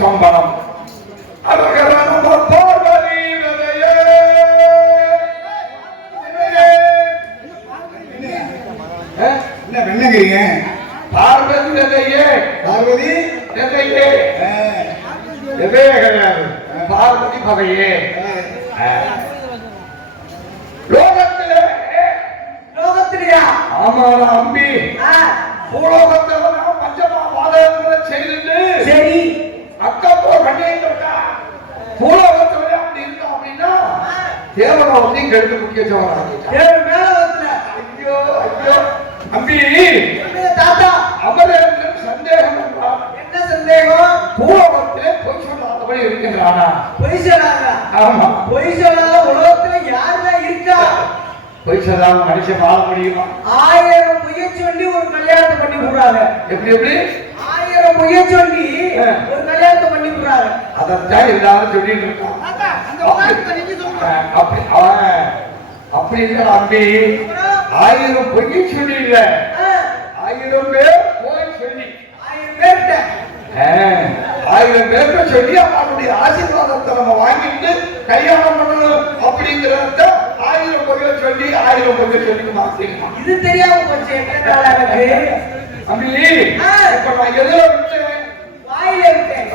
சம்பளம் அழகரான பார்வதி விதையே என்ன வெண்ணங்கிறீங்க? பார்வதி விதையே பார்வதி விதையே விதையே கிடையாது பார்வதி பகையே லோகத்திலே லோகத்திலையா ஆமாடா அம்பி பூலோகத்துல பஞ்சமா வாதங்களை செய்து சரி அக்கப்போ பண்ணிட்டு இருக்கா பூலோகத்துல அப்படி இருக்கா அப்படின்னா தேவலோகத்தையும் கெடுத்து முக்கியத்துவம் ஐயோ ஐயோ அம்பி தாத்தா அமரேந்திரன் சந்தேகம் என்றார். என்ன சந்தேகம்? பூலோகத்திலே பொய் சொல்லாதபடி இருக்கின்றானா? பொய் சொல்லாத? ஆமா. பொய் சொல்லாத உலகத்துல யாருதான் இருக்கா? பொய் சொல்லாம மனுஷன் வாழ முடியுமா? 1000 பொய்ய சொல்லி ஒரு கல்யாணத்தை பண்ணி போறாங்க. எப்படி எப்படி? 1000 பொய்ய சொல்லி ஒரு கல்யாணத்தை பண்ணி போறாங்க. அதான் எல்லாரும் சொல்லிட்டு இருக்காங்க. அப்படி அப்படி இல்ல அம்பி 1000 பொய்ய சொல்லி இல்ல 1000 பேர் போய் சொல்லி 1000 பேர்கிட்ட சொல்லி அவனுடைய ஆசீர்வாதத்தை நம்ம வாங்கிட்டு கல்யாணம் பண்ணணும் அப்படிங்கிறத 1000 பொய்ய சொல்லி 1000 பொய்ய சொல்லி மாத்திக்கலாம். இது தெரியாம போச்சு அம்பி. இப்ப நான் எதுல விட்டேன்? வாயில விட்டேன்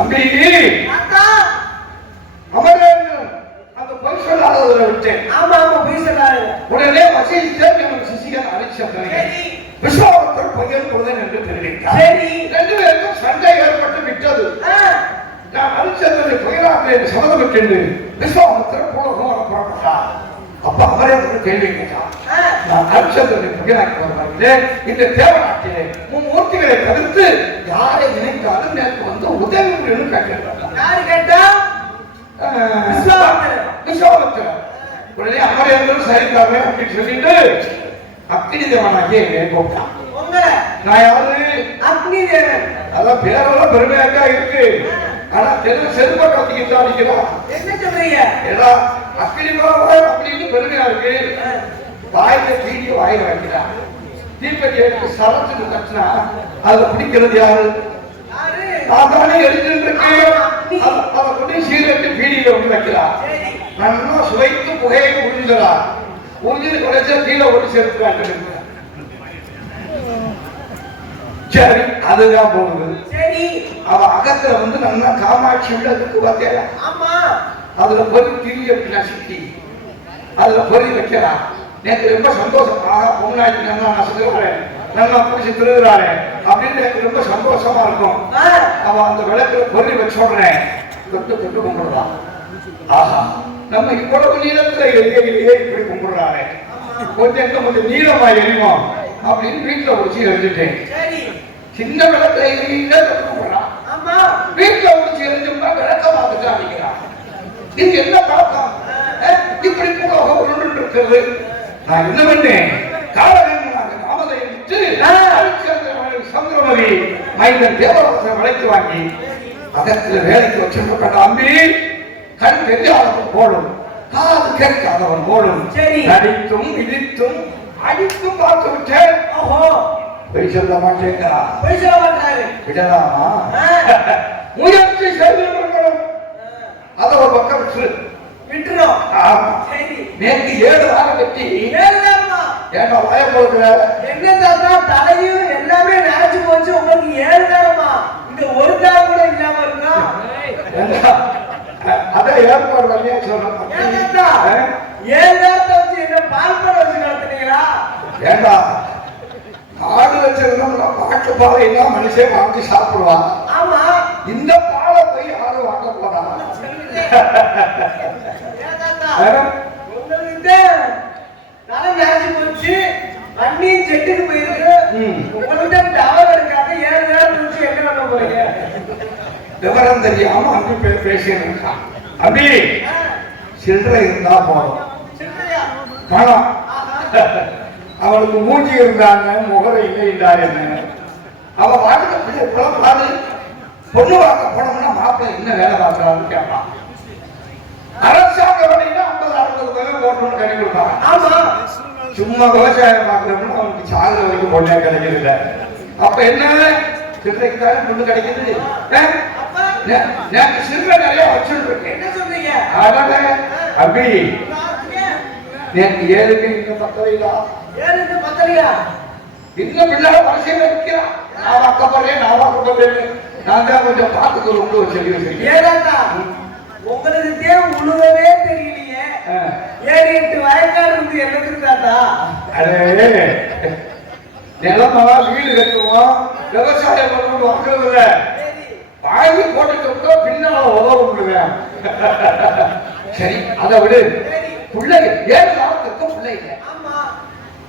அம்பி. அமரேந்திரன் அந்த பொய் சொல்லாதவரை விட்டேன். ஆமா ஆமா பொய் சொல்லாத. உடனே வசீகரன் நமக்கு சிசிகன் அழைச்சாங்க. விஸ்வாமித்திரர் பையன் குழந்தை என்று தெரிவித்தார். சரி ரெண்டு பேருக்கும் சண்டை ஏற்பட்டு விட்டது. நான் அரிச்சந்திரனை பயிராக என்று சபதமிட்டு விஸ்வாமித்திரர் பூலோகம் வர புறப்பட்டார். அப்ப அமரேந்திரன் கேள்வி கேட்டார். நான் அரிச்சந்திரனை பயிராக்கி வருவார்களே இந்த தேவநாட்டிலே மும்மூர்த்திகளை தவிர்த்து யாரை நினைத்தாலும் நேற்று வந்து உதவி கேட்டார். யாரு கேட்டா? விஸ்வாமித்திரர். உடனே அமரேந்திரன் சரித்தாங்க அப்படின்னு சொல்லிட்டு அக்னி தேவனாகிய கூப்பிட்டான். நான் யாரு? அக்னி தேவன். அதான் பேரெல்லாம் பெருமையாக்கா இருக்கு. ஆனா செருப்ப கத்திக்கிட்டு நிக்கிறான். என்ன சொல்றீங்க? ஏதா அக்னி அப்படின்னு பெருமையா இருக்கு. வாயில தீடி வாயில வைக்கிறான். தீப்பெட்டி எடுத்து சரத்துக்கு கட்டினா அதுல பிடிக்கிறது யாரு? தானே எழுதிட்டு இருக்கு. அதை கொண்டு சீரட்டு பீடியில ஒன்று வைக்கிறான். நல்லா சுவைத்து புகையை உறிஞ்சுறா. உறிஞ்சு குறைச்சா கீழே ஒன்று சேர்த்துக்காட்டு. சரி அதுதான் போகுது. சரி அவ அகத்துல வந்து நல்லா காமாட்சி உள்ளதுக்கு பார்த்தேன். ஆமா அதுல பொறி திரிய நசுக்கி அதுல பொறி வைக்கிறான். நேற்று ரொம்ப சந்தோஷம். ஆக பொண்ணாட்சி நல்லா நசுக்கிறேன் நல்லா பூசி திருடுறாரு அப்படின்னு எனக்கு ரொம்ப சந்தோஷமா இருக்கும். அவன் அந்த விளக்குல பொறி வச்சு சொல்றேன் தொட்டு தொட்டு கும்பிடுறான். ஆஹா நம்ம இவ்வளவு நீளத்துல எரியே இப்படி கும்பிடுறாரு கொஞ்சம் கொஞ்சம் நீளமா எரியும் அப்படின்னு வீட்டுல உடிச்சு எரிஞ்சுட்டேன். சின்ன விளக்குல எரியா கும்பிடுறான். வீட்டுல உடிச்சு எரிஞ்சோம்னா விளக்க பார்த்துட்டு அடிக்கிறான். இது என்ன பழக்கம்? இப்படி பூலோகம் உருண்டு இருக்கிறது. நான் என்ன பண்ணேன்? காலகங்களாக நாமதை விட்டு சந்திரமதி மைந்தன் தேவராசனை வளைத்து வாங்கி அகத்தில் வேலைக்கு வச்சிருக்க அம்பி கண் தெரியாதவன் போடும் காது கேட்காதவன் போடும். நடித்தும் இடித்தும் அடித்தும் பார்த்து விட்டேன். பொய் சொல்ல மாட்டேங்கிறா. பொய் சொல்ல மாட்டாரு. விடலாமா? முயற்சி செய்து அதை ஒரு பக்கம் விட்டுரும். நேற்று 7 வாரம் கட்டி ஏன்னா வாய போடுற என்ன தாத்தா தலையும் எல்லாமே நினைச்சு போச்சு. உங்களுக்கு 7 நேரமா இந்த ஒரு தாரம் கூட இல்லாம இருக்கா? அதான் ஏற்பாடு பண்ணியா சொல்றேன். 7 நேரத்தை வச்சு என்ன பால்பட வச்சு நடத்துனீங்களா? ஏண்டா ஆடு வச்சிருந்தோம்னா பாட்டு பாலைன்னா மனுஷன் வாங்கி சாப்பிடுவான். ஆமா இந்த பாலை போய் யாரும் வாங்க போறாங்க. உங்களுக்கு தலை நினைச்சு போச்சு. அண்ணியும் செட்டுக்கு போயிருக்கு. உங்களுக்கு டவர் இருக்காது. 7 நேரம் வச்சு எங்க பண்ண போறீங்க? விவரம் தெரியாம அன்பு பேசியிருக்கான். அபி சில்லறை இருந்தா போதும். பணம் அவளுக்கு மூஞ்சி இருந்தாங்க முகரை இல்லை என்றார். என்ன அவ வாழ்க்கை பாரு பொண்ணு பார்க்க போனோம்னா மாப்பிள்ளை என்ன வேலை பார்க்கறான்னு கேட்பான். அரசாங்க வேலைன்னா 50,000 போட்டோம்னு கட்டி கொடுப்பாங்க. ஆமா சும்மா விவசாயம் பார்க்கறோம்னா அவனுக்கு சாகுற வரைக்கும் பொண்ணே கிடைக்கிறது இல்லை. அப்ப என்ன சில்லறைக்கு தானே பொண்ணு கிடைக்குது. நேற்று சில்லறை நிறைய வச்சுருக்கேன். என்ன சொல்றீங்க? அதனால அபி நேற்று 7க்கு இன்னும் 10 7க்கு 10 இன்னும் பிள்ளைல வரிசையில் இருக்கிறான். நான் வாக்கப்படுறேன் நான் தான் கொஞ்சம் பார்த்துக்கொள்ள சொல்லி வச்சிருக்கேன். ஏதாட்டா உங்களுக்கு தேவை உழுவவே தெரியலையே. 7-8 வயக்காடு இருந்து என்னத்துக்கு தாத்தா? அடே நிலமா வீடு கட்டுவோம், விவசாயம் பண்ணணும் வாங்குறது இல்ல. வாங்கி போட்டுக்கிட்டோ பின்னால உதவுவேன். சரி அதை விடு. பிள்ளைங்க 7 காலத்துக்கும் பிள்ளை இல்லை.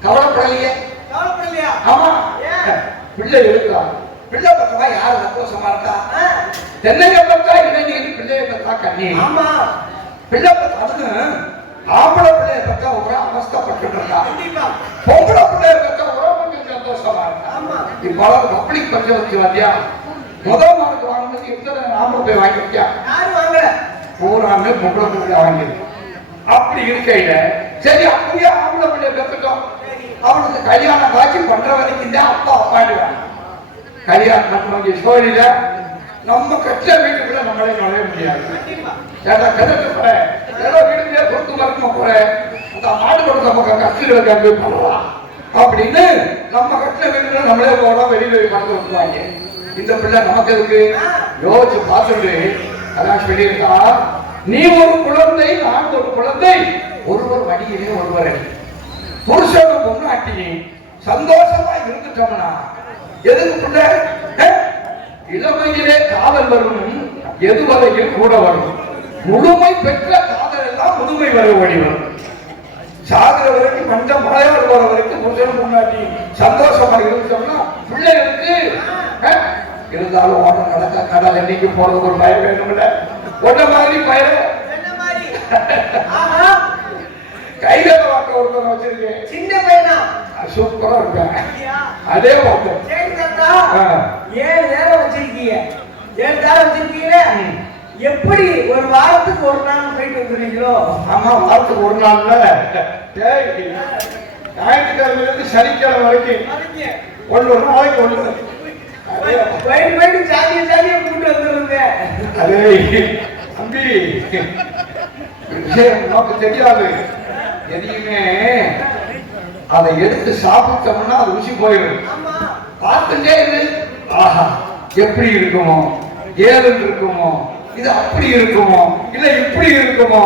கவலைப்படலையே. ஆமா பிள்ளை இருக்கா. பிள்ளை பக்கமா யாரு சந்தோஷமா இருக்கா? தென்னையை பத்தா இளைஞர் பிள்ளைய பத்தா கண்ணீர். ஆமா பிள்ளை பத்தா அதுக்கு ஆம்பளை பிள்ளைய பத்தா ஒரு அவஸ்தப்பட்டு இருக்கா. பொம்பளை பிள்ளைய பத்தா ஒரு கொஞ்சம் சந்தோஷமா இருக்கா. இப்ப பப்ளிக் பஞ்சவர்த்தி வாத்தியா முதல் மார்க் வாங்கினது எத்தனை ஆம்பளை போய் வாங்கிருக்கியா? யாரும் வாங்கல. பூராமே பொம்பளை பிள்ளை வாங்கிருக்கு. அப்படி இருக்கையில சரி அப்படியே ஆம்பளை பிள்ளைய பெற்றுட்டோம். அவனுக்கு கல்யாணம் காட்சி பண்ற வரைக்கும் தான் அப்பா அப்பாடுவான். கல்யாணம் பண்ண சோழில நம்ம கட்ச வீட்டுக்குள்ள நம்மளே நுழைய முடியாது. ஏதோ கிணத்து போற ஏதோ வீட்டுக்குள்ளே கொடுத்து மருத்துவ போற அந்த மாடு கொடுத்த பக்கம் கஷ்டங்களுக்கு அங்கே பண்ணலாம் அப்படின்னு நம்ம கட்ச வீட்டுக்குள்ள நம்மளே போறோம். வெளியில படுத்து விட்டுவாங்க. இந்த பிள்ளை நமக்கு இருக்கு யோசிச்சு பார்த்துட்டு அதான் சொல்லியிருக்கா, நீ ஒரு குழந்தை நான் ஒரு குழந்தை, ஒருவர் வடியிலே ஒருவர் அடி. புருஷனும் பொண்ணாட்டி சந்தோஷமா இருந்துட்டோம்னா எதுக்கு பிள்ளை? இளமையிலே காதல் வரும், எதுவரையில் கூட வரும். முழுமை பெற்ற காதல் எல்லாம் முதுமை வரை ஓடி வரும். சாகுற வரைக்கும் மஞ்சள் மலையாடு போற வரைக்கும் புருஷனும் பொண்ணாட்டி சந்தோஷமா இருந்துட்டோம்னா பிள்ளைகளுக்கு இருந்தாலும் ஓட்டம் நடக்க கடல் என்னைக்கு போறது ஒரு பயம் வேணும்ல. ஒன்ன மாதிரி பயம் கையில வாக்க ஒருத்தர் வச்சிருக்கேன். சின்ன பையனா சூப்பரா இருப்பேன். அதே வாக்கம் 7 நேரம் வச்சிருக்கீங்க. 7 நேரம் வச்சிருக்கீங்க. எப்படி ஒரு வாரத்துக்கு ஒரு நாள் போயிட்டு வந்துருக்கீங்களோ? ஆமா வாரத்துக்கு ஒரு நாள்ல ஞாயிற்றுக்கிழமை இருந்து சனிக்கிழமை வரைக்கும் ஒரு நாளைக்கு ஒன்று போயிட்டு சாமியை கூப்பிட்டு வந்துருங்க. அதே தம்பி விஷயம் நமக்கு தெரியாது. எதையுமே அதை எடுத்து சாப்பிட்டோம்னா அது ருசி போயிடும். பார்த்துட்டே இரு. ஆஹா எப்படி இருக்குமோ, ஏது இருக்குமோ, இது அப்படி இருக்குமோ, இல்ல இப்படி இருக்குமோ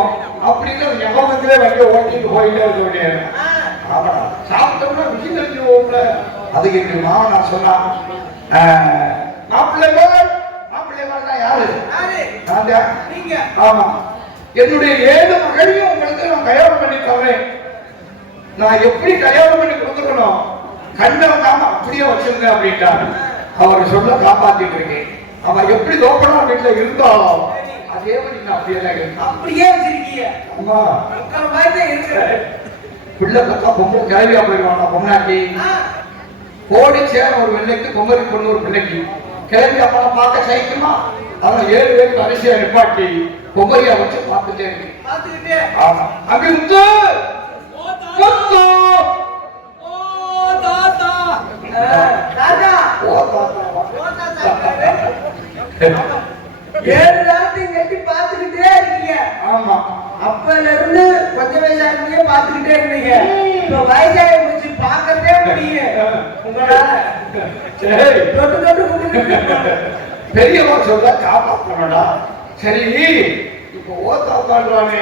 அப்படின்னு ஞாபகத்திலே வந்து ஓட்டிட்டு போயிட்டே இருக்க முடியாது. ஆமா சாப்பிட்டோம்னா ருசி தெரிஞ்சுவோம்ல. அதுக்கு எங்க மாமனார் சொன்னா, மாப்பிள்ளைகள் யாரு? ஆமா என்னுடைய 7 மகளையும் உங்களுக்கு நான் கல்யாணம் பண்ணி தரேன். நான் எப்படி கல்யாணம் பண்ணி கொடுத்துக்கணும் கண்டவனாம அப்படியே வச்சிருங்க அப்படின்ட்டாரு. அவர் சொல்ல காப்பாத்திட்டு இருக்கேன். அவன் எப்படி தோப்பனா வீட்டுல இருந்தாலும் அதே மாதிரி நான் அப்படியே வச்சிருக்கீங்க. ஆமா பிள்ளை பத்தா பொம்பளை கிளவியா போயிடுவானா பொம்னாட்டி கோடி சேர ஒரு வெள்ளைக்கு பொம்மரி பொண்ணு ஒரு பிள்ளைக்கு கிளம்பி அப்பா பார்க்க சகிக்குமா? அவன் 7 பேருக்கு வரிசையா நிப்பாட்டி பொம்மரியா வச்சு பார்த்துட்டே இருக்கு. ஆமா அப்படி முத்து முத்து பார்த்துக்கிட்டே இருக்கீங்க. ஆமா அப்பல இருந்து கொஞ்சம் வயசாகியே பார்த்துக்கிட்டே இருந்தீங்க. இப்ப வயசாகி முடிச்சு பார்க்கவே முடியும் உங்களால. பெரியவா சொல்ல காப்பாற்றணும்டா. சரி இப்ப ஓத்தாத்தாடுவானே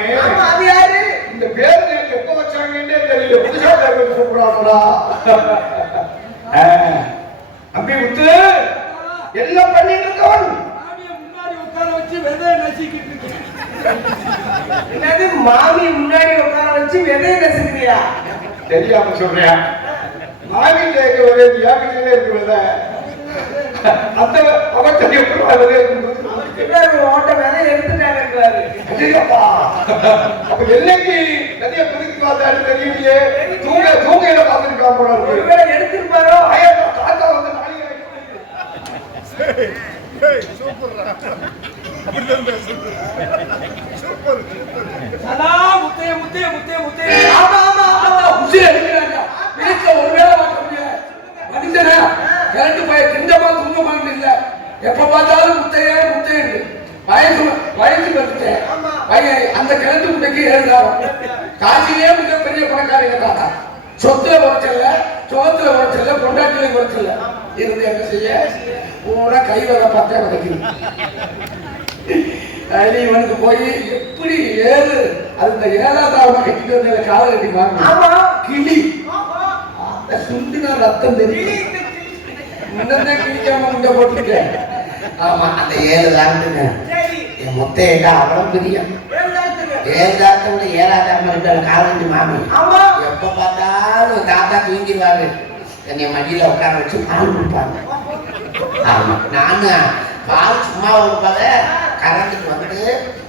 அது யாரு? இந்த பேரு எனக்கு எப்ப வச்சாங்கன்னே தெரியல. புதுசா கூப்பிடுறாங்களா? அப்படி விட்டு எல்லாம் பண்ணிட்டு இருக்கவன் முன்னாடி உட்கார வச்சு விதைய நசிக்கிட்டு இருக்கேன். என்னது மாமி முன்னாடி உட்கார வச்சு விதைய நசுக்கிறியா? தெரியாம சொல்றியா? மாமி கேட்க விதை யாருக்கிட்டே இருக்கிறத அந்த அவற்றை ஓட்ட விதை எடுத்துட்டாங்க. அப்ப என்னைக்கு நிறைய புதுக்கி பார்த்தாரு தெரியலையே. தூங்கையில பார்த்துருக்கான் போல இருக்கு. எடுத்திருப்பாரோ தாத்தா வந்து முத்தைய முத்தைய முத்தைய முத்தைய. ஆமா ஆமா உசிர எடுக்கிறாங்க. எப்ப பார்த்தாலும் முத்தையே முத்தையு வயசு வயசு வந்துட்டேன் பையன் அந்த கிழட்டு முட்டைக்கு 7 காசிலே மிகப்பெரிய பணக்காரங்க தாத்தா சொத்துல உரைச்சல்ல சோத்துல உரைச்சல்ல பொண்டாட்டிலே உரைச்சல்ல இருந்து என்ன செய்ய பூரா கையில பார்த்தேன் வரைக்கும் இவனுக்கு போய் எப்படி ஏழு அந்த 7ஆவது கட்டிட்டு வந்த காலை கட்டி வாங்க கிளி அந்த சுண்டின ரத்தம் தெரியும் முன்னே கிழிக்காம முண்டை போட்டுருக்கேன் ஆமா அந்த 7 தாண்டுங்க என் முத்தையில அவ்வளவு பிரியம் 7 தாத்தோட 7ஆவது காலஞ்சி மாமி எப்ப பார்த்தாலும் தாத்தா தூங்கிடுவாரு என்னை மடியில உட்கார வச்சு பால் கொடுப்பாங்க ஆமா நானு பால் சும்மா கொடுப்பாத கரண்ட்டுக்கு வந்து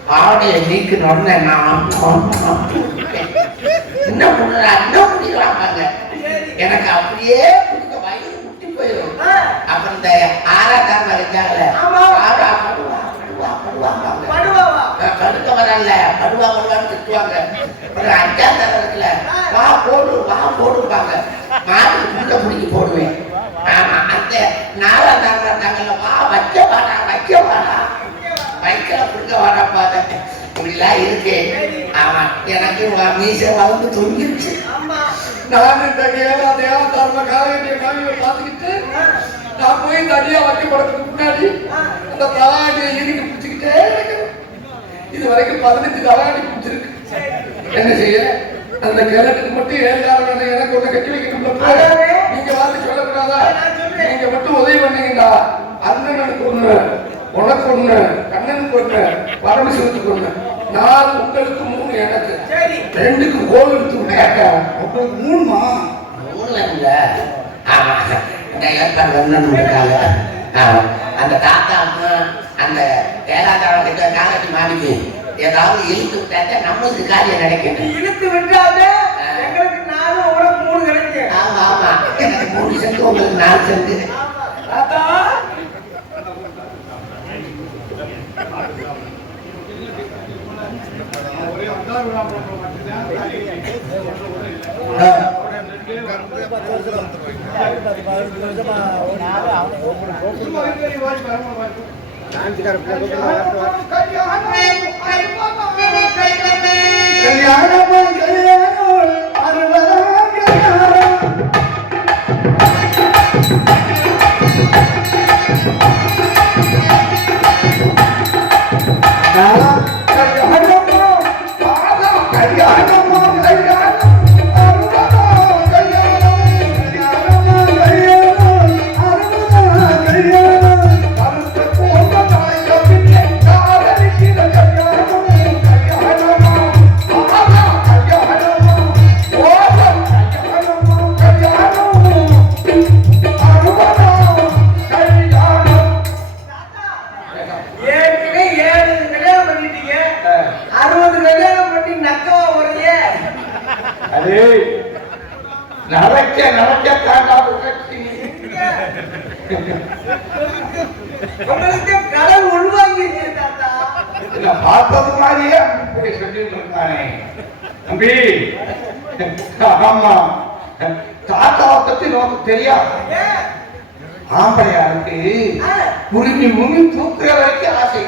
பாவடையை நீக்கின உடனே நான் என்ன பண்ணுறா என்ன பண்ணிடுவாங்க எனக்கு அப்படியே கொடுக்க வயிறு முட்டி போயிடும் அப்புறம் இந்த 6ஆம் இருக்காங்கல்ல படுக்க வரல படுவாங்கன்னு திட்டுவாங்க. அப்புறம் 5ஆம் இருக்குல்ல வா போடுவாங்க மாட்டுக்கு முட்டை பிடிக்கி போடுவேன். ஆமா அந்த 4ஆம் இருக்காங்கல்ல வா வைக்க வாடா வைக்கல பிடிக்க வாடாப்பாத இப்படிலாம் இருக்கு. ஆமா எனக்கு மீசை வளர்ந்து தொங்கிருச்சு. நான் தனியாக தேவதாரமா காலையை பார்த்துக்கிட்டு நான் போய் தனியா வைக்கப்படுறதுக்கு முன்னாடி அந்த தலாடியை இறுக்கி பிடிச்சிக்கிட்டே இருக்கிறேன். இது வரைக்கும் 15 தலாடி பிடிச்சிருக்கு. என்ன செய்ய அந்த கிழட்டுக்கு மட்டும் 7 எனக்கு ஒண்ணு கட்டி வைக்கணும். நீங்க வந்து சொல்லக்கூடாதா? நீங்க மட்டும் உதவி பண்ணீங்கடா. அண்ணனுக்கு ஒண்ணு உனக்கு ஒண்ணு கண்ணனுக்கு ஒண்ணு பரமசிவத்துக்கு ஒண்ணு 4 உங்களுக்கு 3 எனக்கு 2க்கு கோல் எடுத்து விட்டாக்கா உங்களுக்கு 3மா 3 இல்ல. ஆமா இந்த ஏற்பாடு இருக்காங்க. அந்த தாத்தா அம்மா அந்த 7ஆம் கிட்ட காலத்து மாமிக்கு ஏதாவது இழுத்து விட்டாக்க நம்மளுக்கு காரியம் கிடைக்கும். இழுத்து விட்டாங்க எங்களுக்கு 4 உங்களுக்கு 3 கிடைக்கும். ஆமா எனக்கு 3 சென்ட் உங்களுக்கு 4 சென்ட். தாத்தா கடல் உள்வாங்கி பார்த்தது மாதிரியே சொல்லிட்டு இருக்கானே தம்பி. ஆமா தாத்தாவை பத்தி நமக்கு தெரியாது. ஆம்பளையாருக்கு முறிஞ்சி முங்கி தூக்குற வரைக்கும் ஆசை.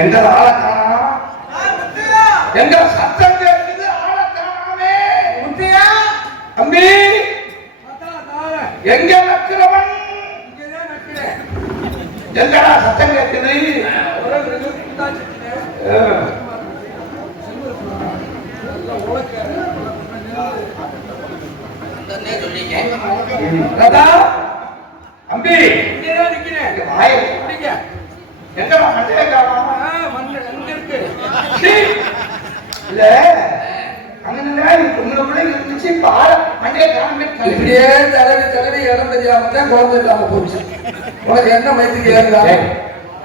எங்க ஆளை காணா எங்க சத்தம் கேட்குது ஆளை காணாமே. முத்தியா தம்பி எங்க நக்கிறவன் எங்கடா சத்தம் கேட்குது? அம்பி எங்கடா மண்டையை காணோம்? இல்ல இப்படியே தடவி இடம் தெரியாம தான் குழந்தை இல்லாம போச்சு. உனக்கு என்ன மைத்துக்கு ஏறுதா?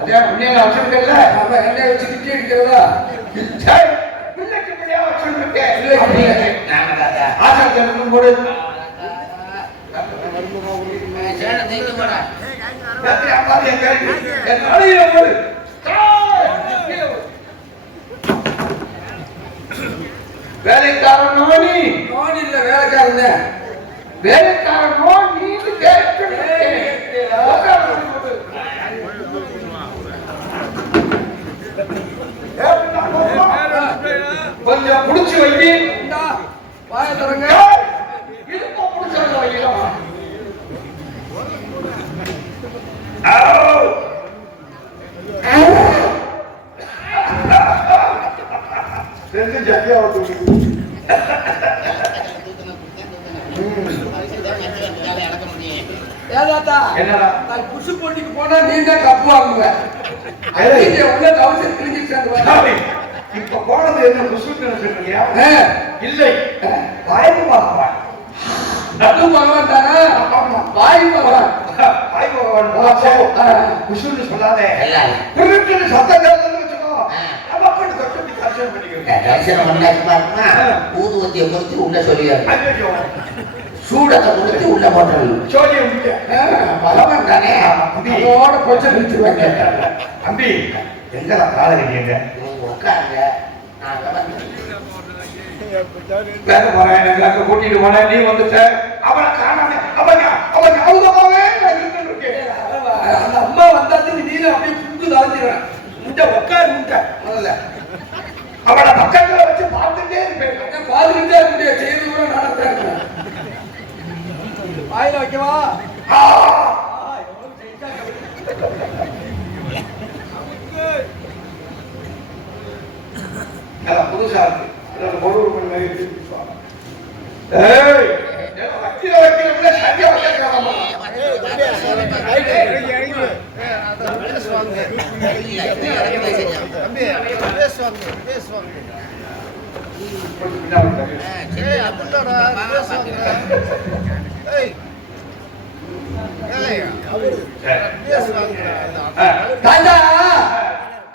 அதே புண்ணிய வச்சிருக்கல நம்ம எண்ணெய் வச்சு கிட்டி இருக்கிறதா? ஆசை போடு வேலைக்காரனோ நீ நோன் இல்ல வேலைக்காரன் வேலைக்காரனோ நீ கேட்டு கொஞ்சம் புடிச்சு வைக்க வாய தரங்க இடுப்ப புடிச்சு வைக்கலாம் ரெண்டு ஜக்கியா ஏதாத்தா என்னடா நான் புஷு போட்டிக்கு போனா நீ தான் கப்பு வாங்குவேன் உள்ள கவுசர் கிழிஞ்சு சேர்ந்து இப்ப போனது என்ன குசுன்னு சொல்றியா இல்லை வாய்ப்பு பார்க்கலாம் நடு பகவான் தானே வாயு பகவான் வாய் பகவான் குசுன்னு சொல்லாதே திருட்டுன்னு சத்தம் கேட்கணும்னு வச்சுக்கோ நமக்கு தொட்டு தரிசனம் பண்ணிக்கிறேன் தரிசனம் பண்ணாச்சுமா ஊதுவத்தியை பொறுத்து உள்ள சொல்லியாரு சூடத்தை கொடுத்து உள்ள போட்டது சோழியம் பகவான் தானே அதோட கொஞ்சம் நிறுத்துவாங்க தம்பி எங்கடா காலை வைக்கீங்க நீங்க உட்காருங்க நான் வேற போறேன் எங்க கூட்டிட்டு போனேன் நீ வந்துட்ட அவனை காணாம அவன் அவுதமாவே நான் இருந்துட்டு இருக்கேன் அந்த அம்மா வந்தாச்சு நீல அப்படியே புக்கு தாழ்த்திடுவேன் முட்டை உட்காரு முட்டை முதல்ல அவனை பக்கத்துல வச்சு பார்த்துட்டே இருப்பேன் பாதுகிட்டே இருக்க செய்து கூட நடப்பேன் வாயில வைக்கவா புதுசா இருக்கு ஒரு மணி நேரம் ஏய் வைக்கிற சரியா வைக்கிறாமா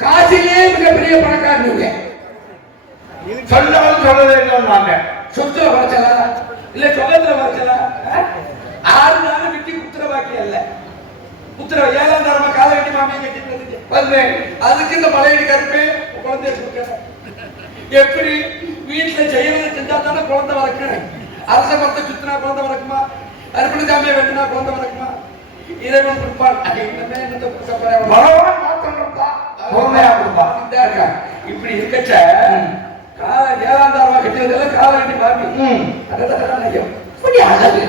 காசிலே மிகப்பெரிய பணக்காரங்க சொல்லாமல் சொல்லவே இல்லை சொத்துல வரைச்சலா இல்ல சொகத்துல வரைச்சலா 6 நாள் விட்டு குத்துற பாக்கி அல்ல குத்துற 7ஆம் தரமா காலை வெட்டி மாமியை கட்டிட்டு வந்தேன் அதுக்கு இந்த மலையடி கருப்பு குழந்தைய கொடுக்க எப்படி வீட்டுல செய்யறது செஞ்சா தானே குழந்தை வளர்க்கணும் அரச மரத்தை சுத்தினா குழந்தை வளர்க்குமா அர்ப்பண சாமியை வெட்டினா குழந்தை வளர்க்குமா இறைவன் கொடுப்பான் இப்படி இருக்கச்ச 7ஆம் தரமா கட்டியதுல காலை வெட்டி மாமி எப்படி அழகு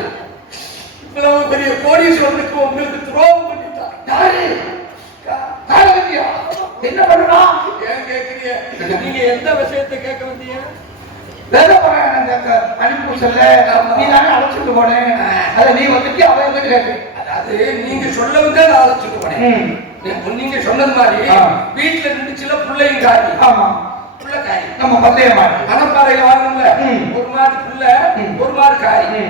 இவ்வளவு பெரிய கோடீஸ்வரனுக்கு உங்களுக்கு துரோகம் பண்ணிட்டான் யாரு என்ன பண்ணா ஏன் கேக்குறீங்க நீங்க எந்த விஷயத்தை கேட்க வந்தீங்க வேற அனுப்பி சொல்ல நீ தானே அழைச்சிட்டு போனேன் அதை நீ வந்துட்டு அவன் வந்து கேட்டு அதாவது நீங்க சொல்ல வந்து நான் அழைச்சிட்டு போனேன் நீங்க சொன்னது மாதிரி வீட்டுல இருந்துச்சுல பிள்ளையும் காரி ஆமா புள்ள காரி நம்ம பந்தய மாடு மணப்பாறையில வாங்கணும்ல ஒரு மாடு புள்ள ஒரு மாடு காரி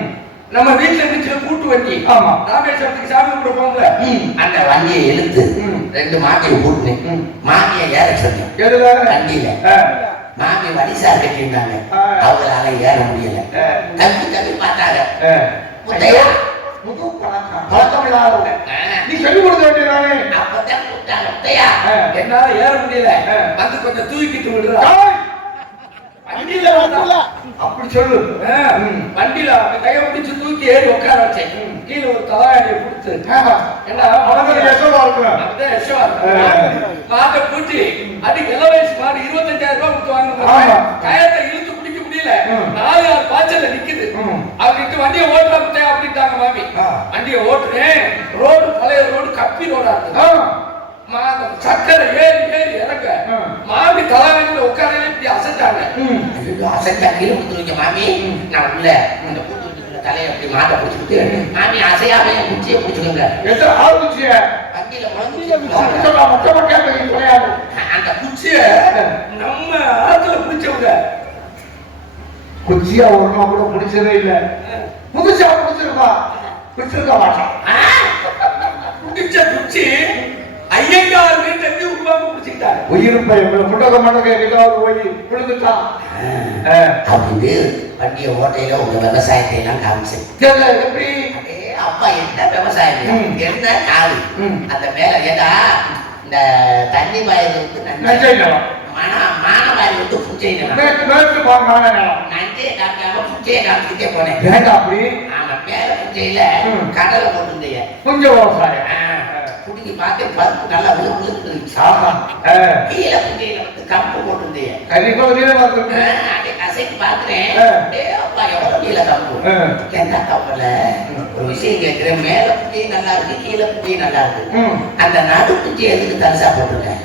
நம்ம வீட்டுல இருந்துச்சுல கூட்டு வண்டி ஆமா ராமேஸ்வரத்துக்கு சாமி கும்பிட போகல அந்த வண்டியை இழுத்து 2 மாட்டியை கூட்டினேன் மாமியை ஏற சொன்னேன் வண்டியில மாமி வடிசா கட்டிருந்தாங்க அவங்களால ஏற முடியல தம்பி பார்த்தாங்க புது பழக்கம் இல்லாத நீ சொல்லி கொடுக்க வேண்டியதானே அப்பதான் கூப்பிட்டாங்க முத்தையா என்னால ஏற முடியல வந்து கொஞ்சம் தூக்கிட்டு விடுறா வண்டியில அப்படி சொல்லு வண்டியில கையை பிடிச்சு தூக்கி ஏறி உட்கார வச்சேன் கீழே ஒரு தலாடியை கொடுத்து என்ன மாட்டை பூட்டி அது இளவயசு மாடு 25,000 ரூபாய் கொடுத்து வாங்க கயத்தை இழுத்து பிடிக்க முடியல 4 பாய்ச்சல்ல நிக்குது அப்படின்ட்டு வண்டியை ஓட்டுறா அப்படின்ட்டாங்க மாமி வண்டியை ஓட்டுறேன் ரோடு பழைய ரோடு கப்பி ரோடா இருக்கு சக்கரை ஏறி ஏறி இறங்க மாமி தலைவலியில உட்காரையில இப்படி அசைச்சாங்க அசைச்சா கீழே கொடுத்துருவீங்க மாமி நான் உள்ள இந்த கூட்டு தலையை அப்படி மாட்ட பிடிச்சிக்கிட்டு மாமி அசையாம குச்சியை பிடிச்சிக்கோங்க எத்தனை ஆள் குச்சிய வண்டியில அந்த குச்சிய நம்ம ஆத்துல பிடிச்சவங்க குச்சியா ஒரு நாள் கூட பிடிச்சதே இல்ல புதுசா பிடிச்சிருக்க மாட்டான் பிடிச்ச குச்சி ஐயங்கார் வீட்டுல இருந்து உருவாக்க பிடிச்சிக்கிட்டாரு உயிர்ப்பை முட்டக மண்டக ஏதாவது போய் விழுந்துட்டான் அப்படின்னு வண்டியை ஓட்டையில உங்க விவசாயத்தை எல்லாம் காமிச்சேன் எப்படி அப்பா என்ன விவசாயம் என்ன காடு அந்த மேல ஏதா இந்த தண்ணி பாயது வந்து மானவாரி வந்து பூஜை மேற்கு பாங்கான நிலம். நஞ்சையை காமிக்காம பூஜையை காமிச்சுட்டே போனேன். ஏண்டா அப்படி? ஆமா, மேல பூஜையில கடலை போட்டுருந்தீங்க. கொஞ்சம் விவசாயம் குடிக்கி பார்த்து பருப்பு நல்லா விழுந்து கீழே பூஜையில வந்து கம்பு போட்டுருந்தீங்க. கண்டிப்பா அதே கசைக்கு பாக்குறேன். அப்பா எவ்வளவு கீழே கம்பு என்ன கப்பல ஒரு விஷயம் கேட்கிறேன். மேல பூஜை நல்லா இருக்கு, கீழே பூஜை நல்லா இருக்கு. அந்த நடு பூஜை எதுக்கு தரிசா போட்டிருக்கேன்?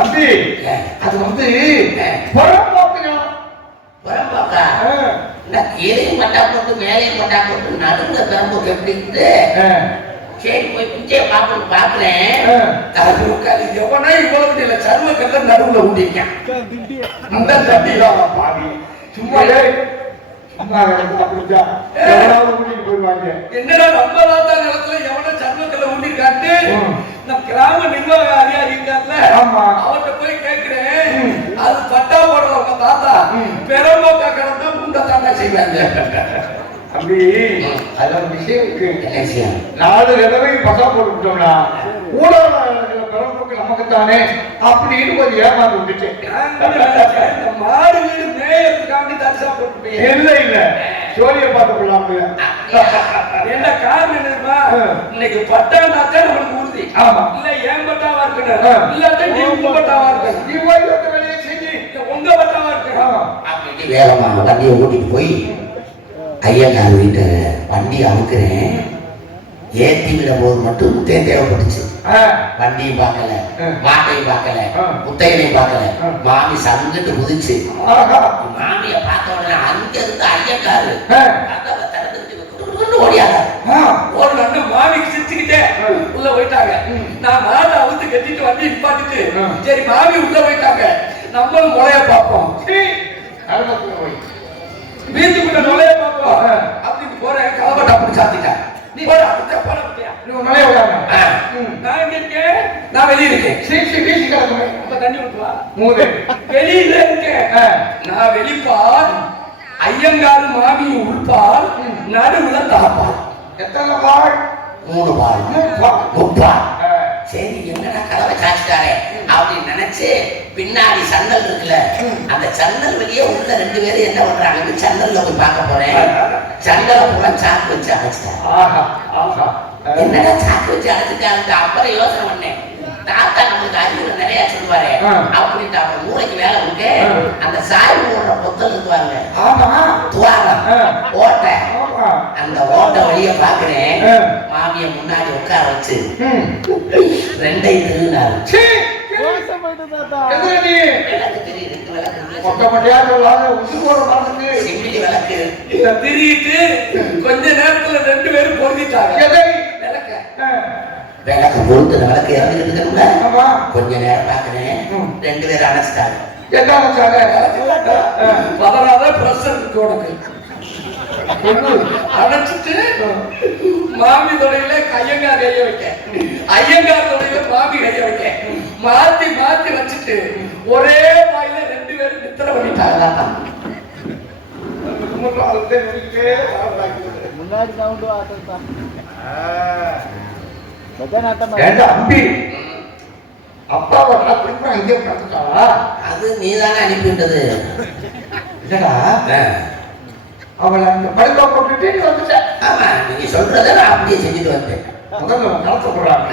அப்படி அது வந்து புறம்போக்கா கீழையும் பட்டா போட்டு மேலையும் பட்டா போட்டு நடுவுல பெரம்போக்கு எப்படி இருந்து சரி போய் பூஜையை பார்க்கணும் பாக்குறேன். எவனா இவ்வளவு இல்ல சர்வ கல்ல நடுவுல ஊட்டிருக்கேன். அந்த தண்ணிதான் பாவி சும்மா என்னடா நம்ம ராஜா நிலத்துல எவன சர்வக்கல்ல ஊட்டிருக்காட்டு நம்ம கிராம நிர்வாக அதிகாரி இருக்காருல்ல, அவர்கிட்ட போய் கேட்கிறேன். அது பட்டா போடுறவங்க தாத்தா பெரம்போக்கா கிடந்தா முண்ட தாண்டா செய்வாங்க. அப்படி அது ஒரு விஷயம் இருக்கு. 4 தடவை பசா போட்டுட்டோம்னா பெரம்போக்கு நமக்குத்தானே அப்படின்னு கொஞ்சம் ஏமாந்து விட்டுச்சு. மாடு வீடு மேயத்துக்காண்டி தரிசா போட்டு இல்ல இல்ல ஜோலியை பார்த்துக்கலாம். என்ன காரணம் என்னமா, இன்னைக்கு பட்டாண்டாத்தே நம்மளுக்கு உறுதி. ஆமா, இல்ல ஏன் பட்டாவா இருக்கணும், இல்லாட்ட நீ உங்க பட்டாவா இருக்கணும். நீ போய் வெளியே செஞ்சு உங்க பட்டாவா இருக்கணும். அப்படி வேகமா வண்டியை ஓட்டிட்டு போய் ஐயங்கார் வீட்டு வண்டி அமுக்குறேன். ஏத்தி விட போது மட்டும் முத்தையும் தேவைப்பட்டுச்சு. வண்டியும் பார்க்கல, மாட்டையும் பார்க்கல, முத்தையனையும் பார்க்கல. மாமி சங்கிட்டு குதிச்சு மாமிய பார்த்த உடனே அங்க இருந்து ஐயங்காரு ஓடியாங்க. ஓடுறாங்க, மாமிக்கு சிரிச்சுக்கிட்டே உள்ள போயிட்டாங்க. நான் மாட்டை அவுத்து கட்டிட்டு வண்டி நிப்பாட்டிட்டு சரி மாமி உள்ள போயிட்டாங்க, நம்மளும் முளைய பார்ப்போம். வீட்டுக்குள்ள நுழைய பார்ப்போம் அப்படின்னு போறேன். கலவட்ட அப்படி சாத்திட்டேன். நீ போற போற நுழைய விடாம நான் எங்க இருக்கேன், நான் வெளியே இருக்கேன். சீசி வீசி கிடக்குமே அப்ப தண்ணி விட்டுவா மூணு வெளியில இருக்கேன். நான் வெளிப்பால், ஐயங்காரு மாமி உள்பால், நடுவுல தாப்பால். எத்தனை பால்? 3 பால். 3 பால். சரி என்னடா கதவை சாச்சிட்டாரே அப்படின்னு நினைச்சு பின்னாடி சன்னல் இருக்குல்ல, அந்த சன்னல் வெளியே உள்ள 2 பேரும் என்ன பண்றாங்க, சன்னல்ல போய் பார்க்க போறேன். சன்னல பூரா சாக்கு வச்சு அடைச்சிட்டாங்க. என்னடா சாக்கு வச்சு அடைச்சிட்டாங்க. அப்புறம் யோசனை பண்ணேன், தாத்தா நமக்கு அறிவு நிறைய சொல்லுவாரு அப்படின்ட்டு அவன் மூளைக்கு வேலை விட்டு அந்த சாய் போடுற பொத்தல் இருக்குவாங்க, துவாரம் ஓட்டை, அந்த ஓட்டை வழிய பாக்குறேன். மாமிய முன்னாடி உட்கார வச்சு 2ஐயும் திருநாரு. கொஞ்ச நேரத்துல 2 பேரும் பொருந்திட்டாங்க. விளக்கு பொறுத்து விளக்கு இறந்துட்டு கொஞ்ச நேரம் பாக்குறேன். 2 பேரும் அணைச்சிட்டாங்க. பதறாத பிரஷர் இருக்கு உனக்கு. அணைச்சிட்டு மாமி தொடையில ஐயங்கார் கைய வைக்க, ஐயங்கார் தொடையில மாமி கைய வைக்க, மாத்தி மாத்தி வச்சுட்டு ஒரே வாயில 2 பேரும் நித்திர பண்ணிட்டாங்க. முன்னாடி சவுண்ட் ஆட்டா அம்பி அப்பாவை இங்கே பார்த்துட்டாளா? அது நீதானே அனுப்பிட்டது. இல்லடா அவளை அந்த படுக்க போட்டுட்டு நீ வந்துட்ட. ஆமா, நீங்க சொல்றத நான் அப்படியே செஞ்சுட்டு வந்தேன். முதல்ல நடத்த போடுறாங்க.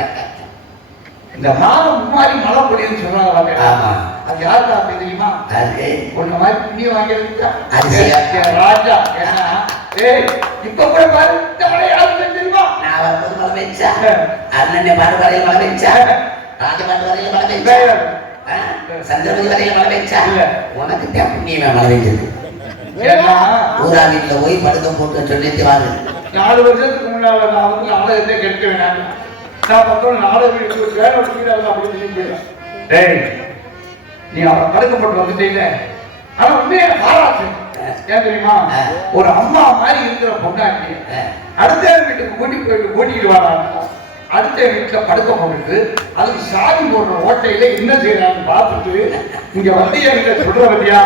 இந்த மாதம் முன்னாடி மழை பொழியுன்னு சொல்றாங்க. ஆமா, அது யாருக்கா அப்படி தெரியுமா? அது ஒண்ணு மாதிரி புண்ணிய வாங்கியிருக்கா ராஜா. ஏன்னா இப்ப கூட பாரு, இந்த மழை யாருக்கு தெரியுமா? நான் வரும்போது மழை பெஞ்சா, அண்ணன் பாடு வரையில் மழை பெஞ்சா, ராஜபாட்டு வரையில் மழை பெஞ்சா, சந்திரபதி வரையில் மழை பெஞ்சா, உனக்கு தான் புண்ணியமா மழை பெஞ்சிருக்கு. ஊரா வீட்டுல போய் படுக்க போட்டு சொல்லிட்டு வாங்க. 4 வருஷத்துக்கு முன்னால நான் வந்து நாடகத்தை கெடுக்க வேணாம். நான் பார்த்தோம் 4 வீடு வேலை அப்படின்னு சொல்லி நீ அவரை படுக்க போட்டு வந்துட்டே. ஆனா உண்மையை பாராட்டு. ஏன் தெரியுமா, ஒரு அம்மா மாதிரி இருக்கிற பொண்ணாட்டி அடுத்த வீட்டுக்கு கூட்டிட்டு வராங்க. அடுத்த வீட்டுல படுக்க போட்டுட்டு அதுக்கு சாமி போடுற ஓட்டையில என்ன செய்யறான்னு பார்த்துட்டு இங்க வந்து என்கிட்ட சொல்ற பத்தியா,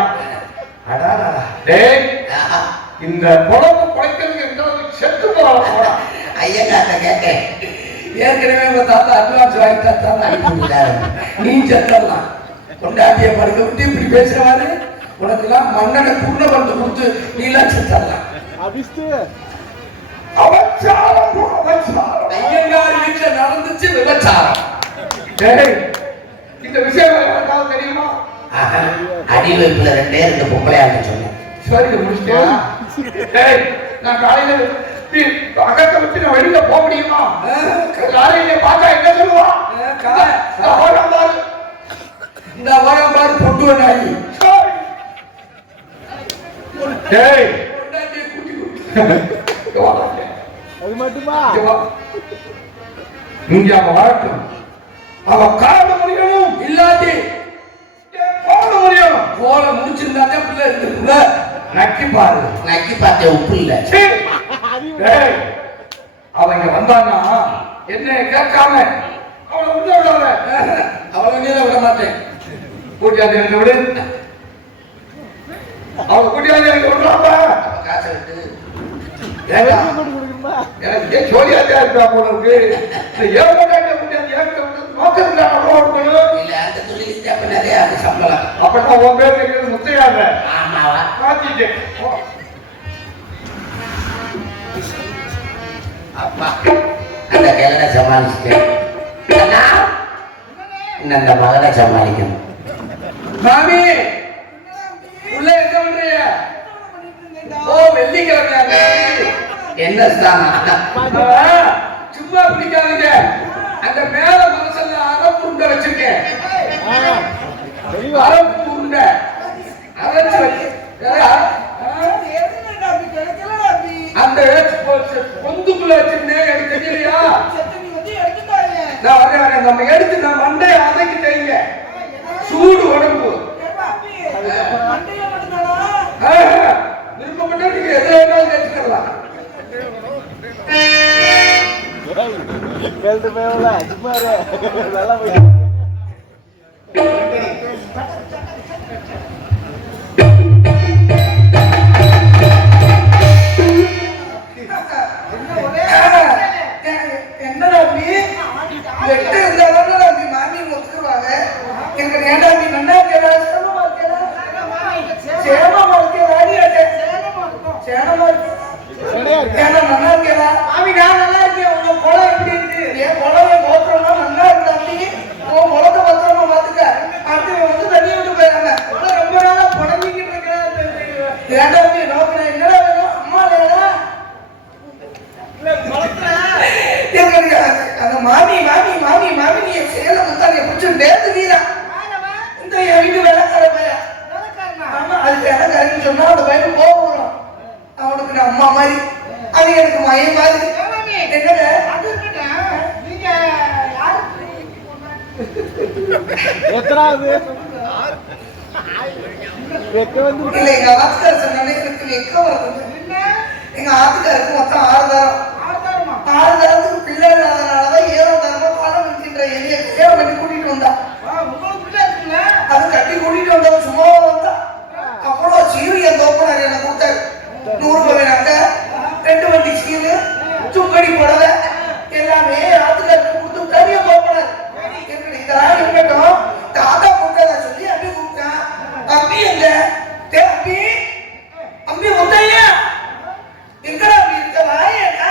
இந்த குழம்பு குழைக்கிறது என்றால் செத்து போறாங்க. ஐயங்காட்ட கேட்டேன், ஏற்கனவே உங்க தாத்தா அட்வான்ஸ் வாங்கி தாத்தா நீ செத்தரலாம் கொண்டாட்டிய படுக்க விட்டு இப்படி பேசுறவாரு உனக்கு எல்லாம் மன்னனை பூர்ண வந்து கொடுத்து நீ எல்லாம் செத்தரலாம் ஐயங்கார் வீட்டுல நடந்துச்சு விபச்சாரம். இந்த விஷயம் யாருக்காவது தெரியுமா? அடி வைப்புல ரெண்டு பொம்பளையாங்க சொன்னேன். சரி முடிச்சிட்டியா? நான் காலையில அகத்தை வச்சு நான் வெளியில போக முடியுமா? காலையில பார்த்தா என்ன சொல்லுவான்? இந்த வாகம்பாடு பொட்டு நாயி அது மட்டுமா இங்க அவன் வரட்டும். அவன் காரண முடியணும் இல்லாட்டி போட முடியும். போல முடிச்சிருந்தாலே பிள்ளை இருக்குல்ல நக்கி பாரு. நக்கி பார்த்த உப்பு இல்ல. அவன் இங்க வந்தானா என்ன கேட்காம அவளை உள்ள விடாத. அவளை நீல விட மாட்டேன். கூட்டியாந்து எனக்கு விடு. அவளை கூட்டியாந்து எனக்கு விடுறாப்ப காசை விட்டு எனக்கு சோழியாத்தியா இருக்கா போல இருக்கு. ஏற்பட்டாங்க கூட்டியாந்து ஏற்க விட்டு நோக்கத்துல இல்ல அந்த தொழிலுக்கு அப்ப நிறைய அது சம்பளம். அப்பதான் உன் பேர் கேட்கறது முத்தையாங்க. ஆமாவா மாத்திட்டேன். அப்பா அந்த கிழனை சமாளிச்சுட்டேன். இன்னும் அந்த மகனை சமாளிக்கணும். மாமி உள்ள என்ன பண்றீங்க? ஓ வெள்ளிக்கிழமையாங்க. என்ன ஸ்தானம்? சும்மா பிடிக்காதீங்க. அந்த மேல மனசுல அரப்பு உருண்டை வச்சிருக்கேன். அரப்பு உருண்டை அரைச்சு வச்சு அந்த பொந்துக்குள்ள வச்சிருந்தேன். எனக்கு தெரியலையா? நான் வரேன். நம்ம எடுத்து நான் மண்டையை அதைக்கு தேங்க. சூடு உடம்பு விருப்பப்பட்ட நீங்க எது வேணாலும் கேட்டுக்கலாம். நல்லா போய் என்னடா வெட்டு இருந்தாலும் மாமி ஒத்துக்குவாங்க. எனக்கு ஏண்டா நீ நல்லா இருக்கா? சேமமா இருக்கா? சேமமா இருக்கு. ஏன்னா நல்லா இருக்கா? மாமி நான் நல்லா இருக்கேன். உங்க குளம் எப்படி இருக்கு? என் குளம் போத்துறோம்னா நல்லா இருந்தா உன் குளத்தை பத்திரமா பாத்துக்க. அடுத்து வந்து தண்ணி விட்டு போயிடாங்க. ரொம்ப நாளா புடஞ்சிக்கிட்டு இருக்கேன். ஏண்டா நீ நோக்கின என்னடா வேணும்? அம்மா இல்லையா? அந்த மாமி மாமி மாமி மாமி நீ சேலம் முத்தாங்க பிடிச்சு நேர்த்து வீரா இந்த என் வீட்டு வேலைக்கார பையன். ஆமா அது வேலைக்காரன்னு சொன்னா அந்த பையன் போகணும். அவனுக்கு நான் அம்மா மாதிரி, அது எனக்கு மயம் மாதிரி. என்னங்க எத்தனாவது இல்ல எங்க ஆத்துக்கார சொன்னாலே எனக்கு வெக்க வருது. எங்க ஆத்துக்காருக்கு மொத்தம் 6 தரம். 6 தரத்துக்கு பிள்ளை இல்லாதனாலதான் 7 தரமா பாடம் இருக்கின்ற எரிய சேவம் கட்டி கூட்டிட்டு வந்தா. அது கட்டி கூட்டிட்டு வந்தவன் சும்மா வந்தா. அவ்வளவு சீரு என் தோப்பனார் என்ன கொடுத்தாரு. 100 ரூபாய் நகை, 2 வண்டி சீரு, சுங்கடி புடவை எல்லாமே ஆத்துக்காருக்கு கொடுத்து விட்டாரு என் தோப்பனார். இதெல்லாம் இருக்கட்டும். தாத்தா கூப்பிட்டதா சொல்லி அப்படி கூப்பிட்டான். அம்பி எங்க? அம்பி அம்பி முத்தையா எங்கடா அப்படி இருக்க? வாயேடா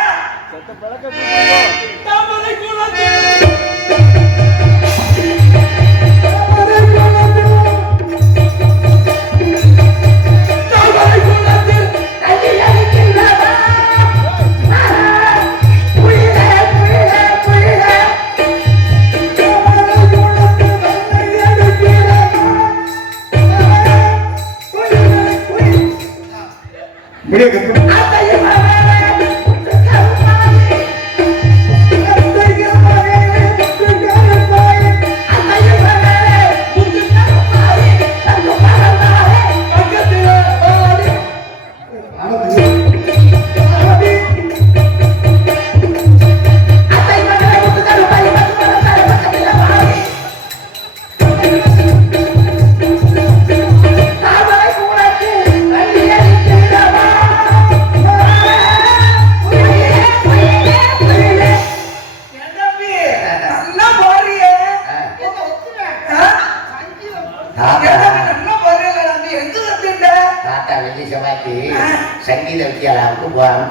கேளாவுக்கு போவாங்க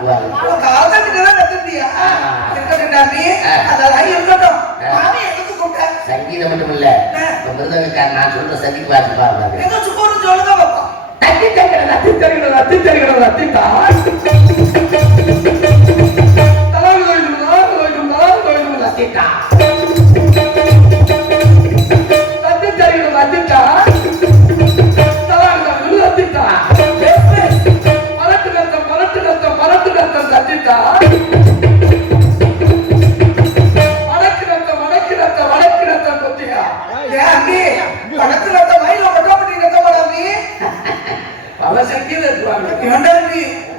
தாத்தா கிட்டதான் கத்துட்டியா இருக்கட்டும்டாமி அதெல்லாம் இருக்கட்டும் மாமி எதுக்கு கூப்பிட்ட சங்கீதம் மட்டும் இல்ல இப்ப மிருதங்கக்காரன் நான் சொல்ற சங்கீத வாசி பாருங்க எங்க சும்மா சொல்லுங்க பாப்பா தட்டி தங்கடா தட்டி தங்கடா தட்டி தங்கடா தட்டி தா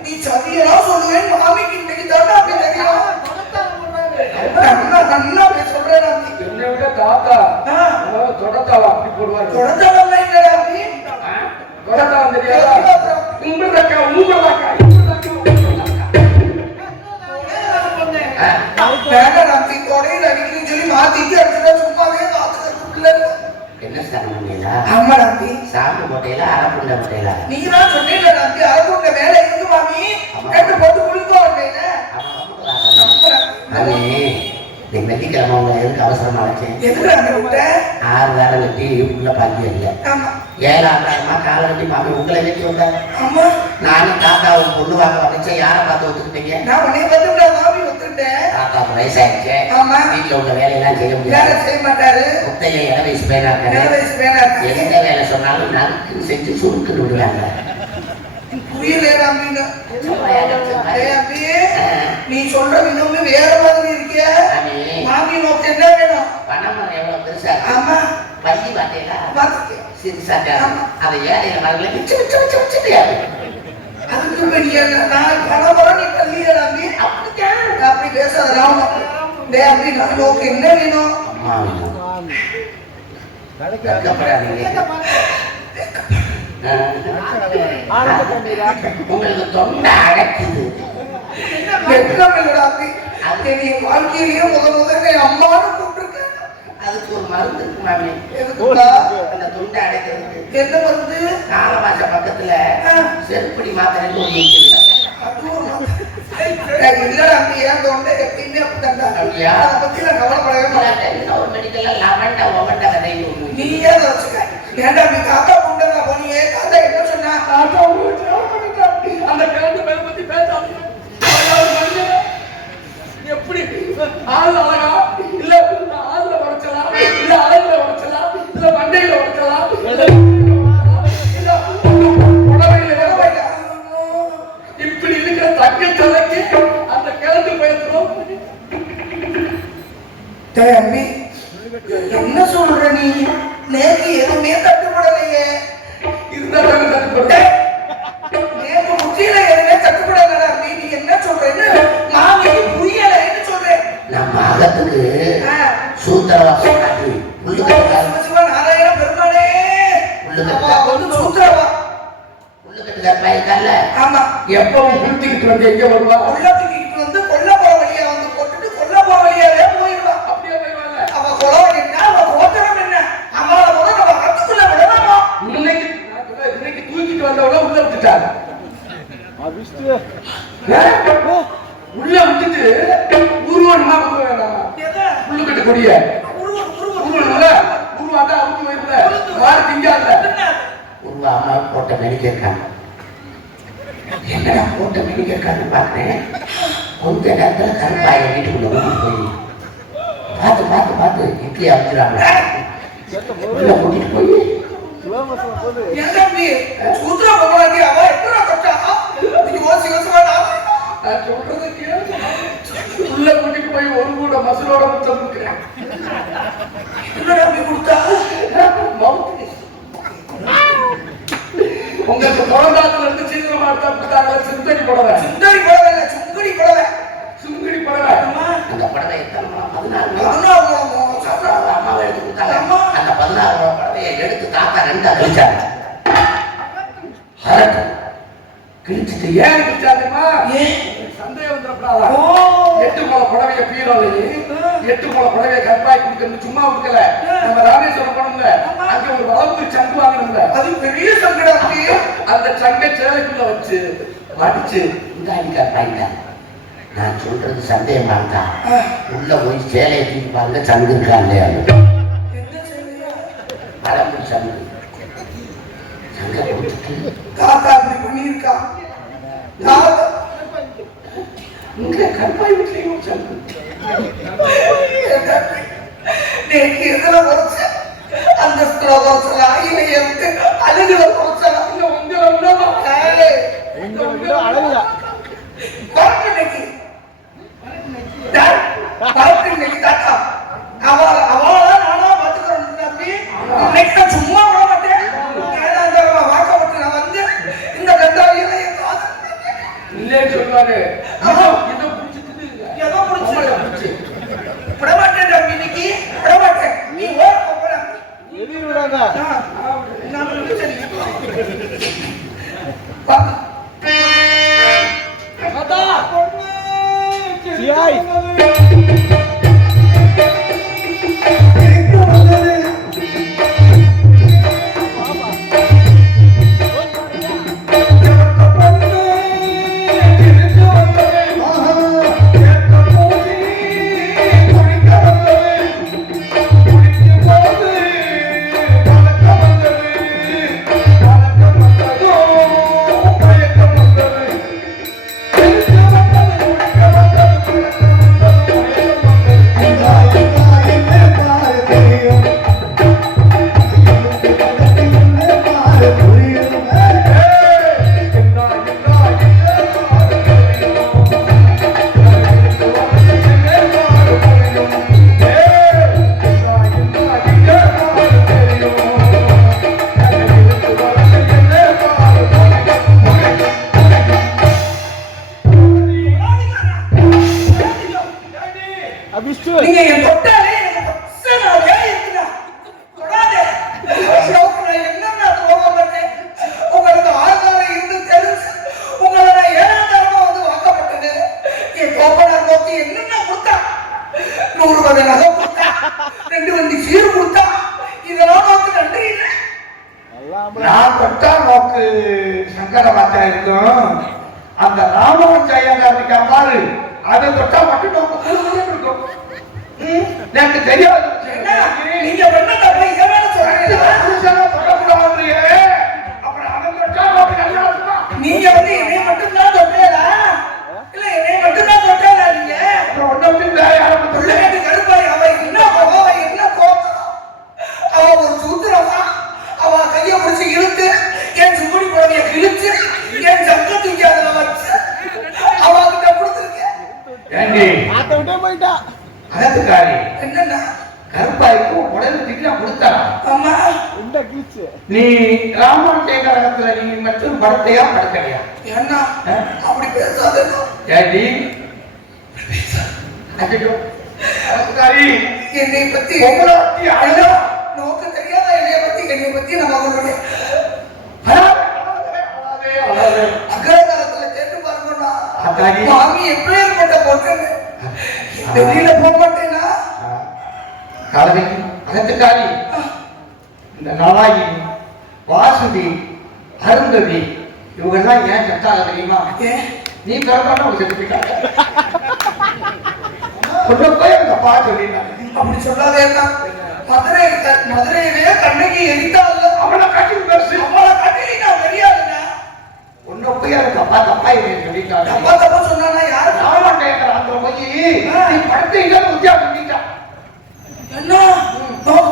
நீ சதியெல்லாம் சொல்லுவேன் மாமிக்கு இன்னைக்கு தாண்டா அப்படி தெரியும் நல்லா சொல்றேன் என்னை விட தாத்தா தொடத்தாவா அப்படி போடுவாரு தொடத்தாவா இல்லடா அப்படி தொடத்தாவா தெரியாதா உங்களதாக்கா என்ன சாப்பிடுங்களா ஆமா ராம்பி சாப்பிட போட்டையில அரைப்புண்ட போட்டையில நீ தான் சொன்னீங்க ராம்பி அரைப்புண்ட மேல இருக்கு மாமி ரெண்டு போட்டு குளிக்கோ அப்படின்னா இந்த வெள்ளிக்கிழமை உங்களை எதுக்கு அவசரமா வச்சேன் எதுக்கு அந்த விட்ட 6 வாரம் கட்டி உள்ள பாக்கி இல்லை 7ஆம் வாரமா காலை கட்டி மாமி உங்களை வெட்டி வந்தாரு ஆமா நானும் தாத்தாவும் பொண்ணு வாங்க வந்துச்சேன் யாரை பார்த்து ஒத்துக்கிட்டீங்க நான் உன்னை வந்து மாமி ஒத்துக்கிட்டேன் தாத்தாவுக்கு வயசாயிடுச்சு ஆமா வீட்டுல உள்ள வேலையெல்லாம் செய்ய முடியாது செய்ய மாட்டாரு முத்தைய இள வயசு பேனாக்க எந்த வேலை சொன்னாலும் நறுக்குன்னு செஞ்சு சுருக்குன்னு விடுவாங்க நீ சொல்ற விதமே வேற மாதிரி இருக்கிய மாமி நோக்கு என்ன வேணும் பணம் எவ்வளவு பெருசா ஆமா பள்ளி வாட்டையில சிறுசாக்க அதை ஏழையில மரங்களை அதுக்கு பெரிய நான் பணம் வர நீ பள்ளியா நம்பி அப்படி பேசாதான் அப்படி நோக்கு என்ன வேணும் அம்மா உங்களுக்கு தொண்டை அடைக்குது வாழ்க்கையிலேயே முதல்ல அம்மானு கூப்பிட்டுருக்கேன் அதுக்கு ஒரு மருந்து இருக்கு மாமி அந்த தொண்டை அடைக்கிறதுக்கு என்ன மருந்து காலவாச பக்கத்துல செருப்படி மாத்திரை இல்லடா ஏன் தொண்டை எப்பயுமே அப்படித்தான் அதை பத்தி நான் கவலைப்படவே மாட்டேன் ஒரு மெடிக்கல்ல லவண்ட ஒவண்ட கதை நீ ஏன் வச்சுக்க ஏன்டா நீ காத்தா புண்டதா போனியே காத்தா என்ன சொன்னா அந்த கிழந்து மேல பத்தி பேசாதீங்க எப்படி ஆள் அழகா இல்ல ஆளுல உடைச்சலாம் இல்ல அழகுல உடைச்சலாம் இல்ல மண்டையில உடைச்சலாம் இப்படி இருக்கிற தங்க தலைக்கு அந்த கிழந்து பேசுறோம் தம்பி என்ன சொல்ற நீ நேக்கு எதுவுமே தட்டுப்படலையே இருந்தாலும் தட்டுப்பட நேக்கு முற்றியில எதுவுமே தட்டுப்படல நீ என்ன சொல்றேன்னு மாமி புரியலைன்னு சொல்றேன் நம்ம அகத்துக்கு சூத்திரவாசம் காட்டி நாராயண பெருமானே சூத்திரவா உள்ளுக்கட்டு கற்பாயிருக்கால ஆமா எப்பவும் குளிச்சுக்கிட்டு வந்து எங்க வருவா உள்ளத்துக்கிட்டு வந்து கொல்ல போற வழியா வந்து போட்டுட்டு கொல்ல போற வழியாவே போயிடுவா அப்படியே போயிடுவாங்க அவ குளம் என்ன அவ கோத்திரம் என்ன அவளை கூட நம்ம அகத்துக்குள்ள விடலாமா இன்னைக்கு தூக்கிட்டு வந்தவள உள்ள விட்டுட்டாங்க உள்ள விட்டுட்டு உருவமா கொண்டு வேண்டாமா உள்ளுக்கட்டு கொடிய உருவாட்டா அவுத்து போயிருந்த மாறு திங்காதுல உருவா அம்மா போட்ட மெடிக்கிருக்காங்க என்னடா போட்ட மெடிக்கிருக்கான்னு பார்த்தேன் கொஞ்ச நேரத்துல கருப்பாய வீட்டுக்குள்ள கூட்டிட்டு போய் பார்த்து இட்லி அடிச்சுறாங்க உள்ள கூட்டிட்டு போய் சூத்திர பகவானி அவ எத்தனை கட்டா யோசி நான் சொல்றது உள்ள கூட்டிட்டு போய் ஒரு கூட மசலோட முத்தம் கொடுக்குறேன் கொடுத்தா உங்களுக்கு பிறந்தாத்துல இருந்து சீக்கிரமா எடுத்தா கொடுத்தாங்க சுந்தரி புடவை சுந்தரி புடவை இல்ல சுங்குடி புடவை சுங்குடி புடவை அந்த புடவை எத்தனை 14 அம்மாவை எடுத்து கொடுத்தாங்க அந்த 16 புடவையை எடுத்து தாத்தா 2 அடிச்சாங்க கிழிச்சிட்டு ஏன் கிழிச்சாதுமா சந்தேகம் வந்துடப்படாதா 8 முளை புடவைய பீரோலையே 8 முளை புடவைய கற்பாய் கொடுக்கணும் சும்மா கொடுக்கல நம்ம ராமேஸ்வரம் போனோம்ல அங்க ஒரு வளர்ப்பு சங்கு வாங்கணும்ல அது பெரிய சங்கடம் அந்த சங்கை சேலைக்குள்ள வச்சு மடிச்சு சுருங்காடி கற்பாயிட்டா நான் சொல்றது சந்தேகமா இருக்கா உள்ள போய் சேலையை தூக்கி பாருங்க சங்கு இருக்கா இல்லையா பழம்பு சங்கு சங்க கொடுத்துட்டு தாத்தா அப்படி பண்ணியிருக்கா இங்க கற்பாய் வீட்லயும் சங்கு நேற்று எதுல குறைச்ச அந்த குறைச்சலா இல்லை எனக்கு அழுகுல குறைச்சலா இல்லை உங்க அழகுதா பரட்டு இன்னைக்கு பரட்டு இன்னைக்கு தாத்தா அவளா நானா பாத்துக்கிறோம் தம்பி இன்னைக்கு நான் சும்மா விட மாட்டேன் ஏன்னா அந்த வாக்கப்பட்டு நான் வந்து இந்த கண்டாவியில என் காதல் இல்லைன்னு சொல்லுவாரு ஏதோ பிடிச்சு விட மாட்டேன் தம்பி இன்னைக்கு விட மாட்டேன் நீ ஓட போற எதிர் விடாங்க நான் சரி சியாய் அபிஷ்டு நீங்க என் தொட்டாலே எனக்கு பச்சனாவே இருக்குடா தொடாதே ஷோக்குல என்னன்னா போக மாட்டேன் உங்களுக்கு ஆள்கார இருந்து தெரிஞ்சு உங்களை நான் ஏழாந்தரமா வந்து வாக்கப்பட்டது என் கோப்பனார் நோக்கி என்னென்ன கொடுத்தா 100 வகை நகை கொடுத்தா 2 வண்டி சீர் கொடுத்தா இதெல்லாம் நோக்கு நன்றி இல்லை நான் தொட்டா நோக்கு சங்கர வார்த்தா இருக்கும் அந்த ராமன் ஜெயங்காரிக்கா பாரு அதை தொட்டா மட்டும் நோக்கு இருக்கும் எனக்கு தெரியாது நீங்க பண்ண தப்ப இத வேற சொல்றீங்க அப்புறம் அவன் தொட்டா நோக்கு நல்லா இருக்குமா நீங்க வந்து என்னை மட்டும் தான் தொட்டேடா இல்ல என்னை மட்டும் தான் தொட்டேடா நீங்க அப்புறம் ஒண்ணு வந்து வேற யாரும் தொல்லையாட்டி கடுப்பாய் அவ என்ன கோபம் அவ ஒரு சூத்திரமா அவ கைய பிடிச்சு இழுத்து என் சுகுடி புடவைய கிழிச்சு என் சங்க தூக்கி அதுல வச்சு அவகிட்ட கொடுத்துருக்கேன் ஏண்டி ஆத்த விட்டே போயிட்டா அதற்காரி என்னன்னா கருப்பாய்க்கும் உடல் திடீர்னு கொடுத்தா ஆமா இந்த கீச்சு நீ ராமன் சேகரகத்துல நீ மட்டும் படத்தையா படக்கலையா என்ன அப்படி பேசாத ஏண்டி அஜோ அதற்காரி என்னை பத்தி உங்களாட்டி அழகா நோக்கு தெரியாதா என்னை பத்தி நம்ம அவங்களுடைய அக்ரகாரத்துல கேட்டு பாருங்கண்ணா மாமி எப்பேற்பட்ட பொண்ணு வெளியில போக மாட்டேன்னா காலவி அகத்துக்காரி இந்த நாளாயி வாசுதி அருந்ததி இவங்கெல்லாம் ஏன் செத்தாக தெரியுமா நீ பிறந்தாலும் அவங்க செத்து போயிட்டாங்க கொண்டு போய் அந்த பா சொல்லிட்டாங்க அப்படி சொல்லாதே மதுரையிலேயே கண்ணகி எரித்தாள் அவளை கட்டி பெருசு அவளை கட்டி நான் தெரியாதுங்க ஒன்னு போய் அதுக்கு அப்பா தப்பா இதை சொல்லிட்டாங்க அப்பா தப்பா சொன்னா யாரு ராமன் கேட்கறான் போய் நீ படத்தை இல்லாத உத்தியா பண்ணிட்டான் என்ன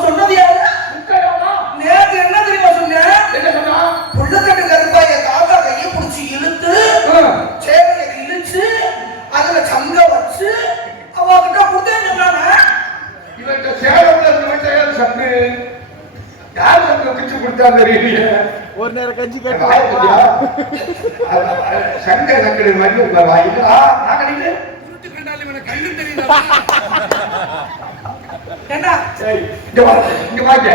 சொன்னது யாரு நேற்று என்ன தெரியுமா சொன்னேன் என்ன சொன்னா புள்ளக்கட்டு கருப்பாய தாத்தா கையை பிடிச்சி இழுத்து சேவையை இழுச்சு அதுல சங்க வச்சு அவகிட்ட கொடுத்தேன்னு சொன்னானே இவன்கிட்ட சேலம்ல இருந்து சங்கு யார் சங்கு பிச்சு கொடுத்தா தெரியல ஒரு நேரம் கஞ்சி கேட்டு சங்க சங்கடி மாதிரி என்ன இங்க வாங்க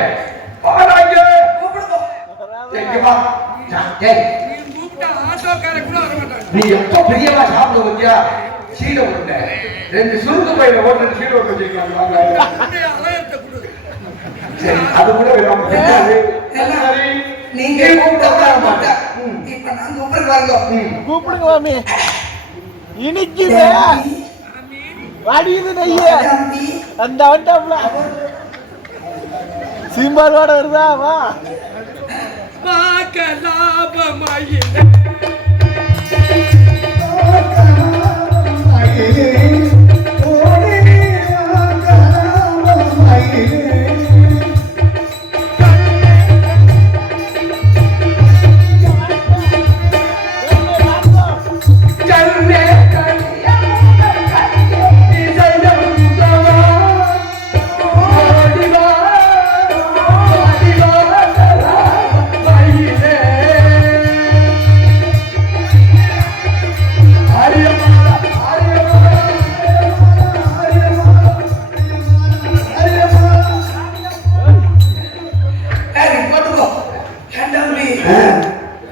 நீ எப்ப பெரியவா சாப்பிட வந்தியா சீடை விட்ட 2 சுருக்கு பையில ஓட்டு சீடை ஓட்டு வச்சிருக்காங்க சரி அது கூட நீங்க கூப்பிட்டு இப்ப நான் கூப்பிடுங்க கூப்பிடுங்க மாமி இனிக்குது வடியுது நெய்ய அந்த வண்டாப்ல சீம்பாரோட வருதா வா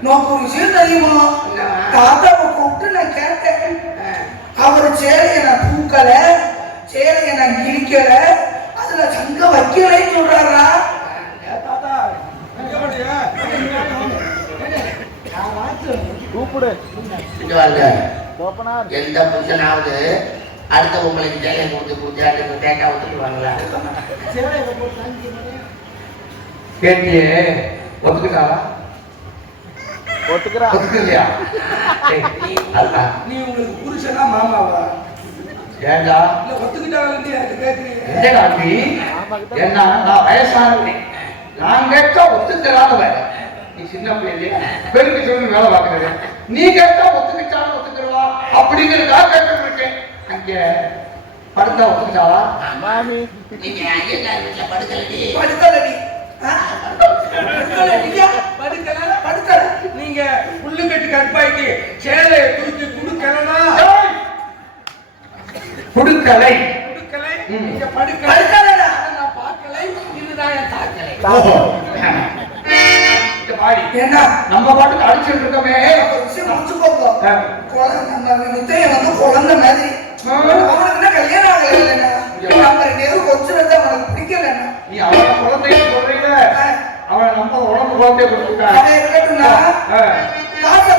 நோக்கு ஒரு விஷயம் தெரியுமா? தாத்தாவை கூப்பிட்டு நான் கேட்டேன். அவர் சேலையை நான் தூக்கல, சேலையை நான் கிழிக்கல, அதுல சங்க வைக்கலைன்னு சொல்றாரா? கூப்பிடு எந்த புருஷனாவது அடுத்த உங்களுக்கு சேலையை கொடுத்து டேட்டா ஒத்துக்குவாங்களா? கேட்டியே ஒத்துக்கிட்டாளா? ஒத்துக்கிறா ஒத்துக்கலையா? நீ உங்களுக்கு புருஷனா மாமாவா? ஏண்டா இல்ல ஒத்துக்கிட்டாங்கன்னு எனக்கு கேட்குறீங்க. என்னடா நீ? என்ன நான் வயசானவன், நான் கேட்டா ஒத்துக்கிறாதவன். நீ சின்ன பிள்ளையே பெருக்கு சொல்லி வேலை பார்க்கறது, நீ கேட்டா ஒத்துக்கிட்டாலும் ஒத்துக்கிறவா அப்படிங்கிறதுக்காக கேட்டுருக்கேன். அங்க படுத்தா ஒத்துக்கிட்டாளா? மாமி நீங்க ஐயங்கார் வீட்டுல படுக்கலடி படுக்கலடி படுக்கல. நீங்க புல்லுக்கட்டு கற்பாய்க்கு சேலையை தூக்கி குடுக்கலனா குடுக்கலை குடுக்கலை. நீங்க படுக்கலை. படுக்கலைடா. நான் பார்க்கலை. இதுதான் என் தாக்கலை. என்ன நம்ம பாட்டுக்கு அடிச்சுட்டு இருக்கோமே, ஒரு விஷயம் முடிச்சுக்கோங்க. குழந்தை முத்தைய வந்து குழந்தை மாதிரி அவனுக்கு என்ன கல்யாணம் ஆகல, நம்ம ரெண்டு பேரும் கொஞ்சம் அவனுக்கு பிடிக்கல. நீ அவன குழந்தைய சொல்றீங்க, அவன் நம்ம உடம்பு குழந்தைய கொடுத்துட்டான். இருக்கட்டும்னா காசை